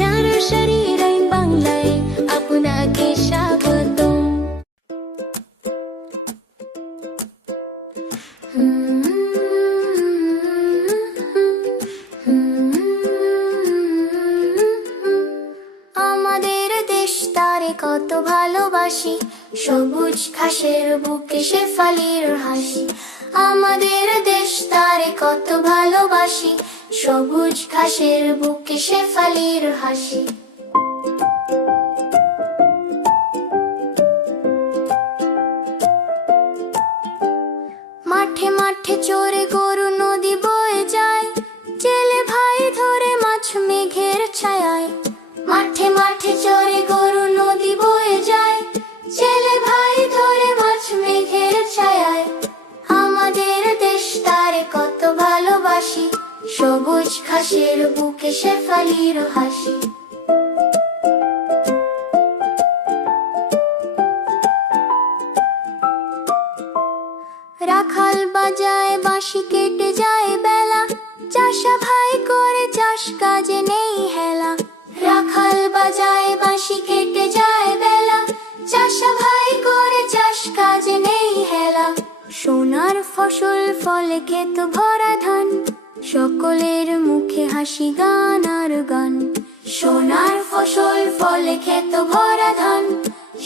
Nursery rhyme বাংলায় আপনাকে স্বাগতম। আমাদের দেশ তারে কত ভালোবাসি, সবুজ ঘাসের বুকে শেফালির হাসি। আমাদের দেশ তারে কত ভালোবাসি, সবুজ ঘাসের বুকে শেফালির হাসি। মাঠে মাঠে চরে গরু নদী বয়ে যায়, জেলে ভাই ধরে মাছ মেঘের ছায়ায়। মাঠে মাঠে চরে গরু নদী বয়ে যায়, জেলে ভাই ধরে মাছ মেঘের ছায়ায়। আমাদের দেশ তারে কত ভালোবাসি, সবুজ ঘাসের বুকে শেফালির হাসি। রাখাল বাজায় বাঁশি, কেটে যায় বেলা, চাষা ভাই করে চাষ কাজে নেই হেলা। রাখাল বাজায় বাঁশি, কেটে যায় বেলা, চাষা ভাই করে চাষ কাজে নেই হেলা। সোনার ফসল ফলে ক্ষেত ভরা ধান, সকলের মুখে হাসি গান আর গান। সোনার ফসল ফলে ক্ষেত ভরা ধান,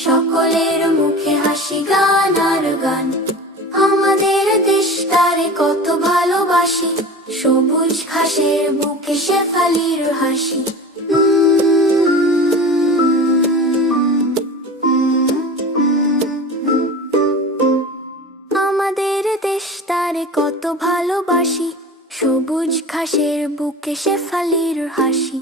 সকলের মুখে হাসি গান আর গান। আমাদের দেশ তারে কত ভালোবাসি, সবুজ ঘাসের বুকে শেফালির হাসি। আমাদের দেশ তারে কত ভালোবাসি, সবুজ ঘাসের বুকে শেফালির হাসি।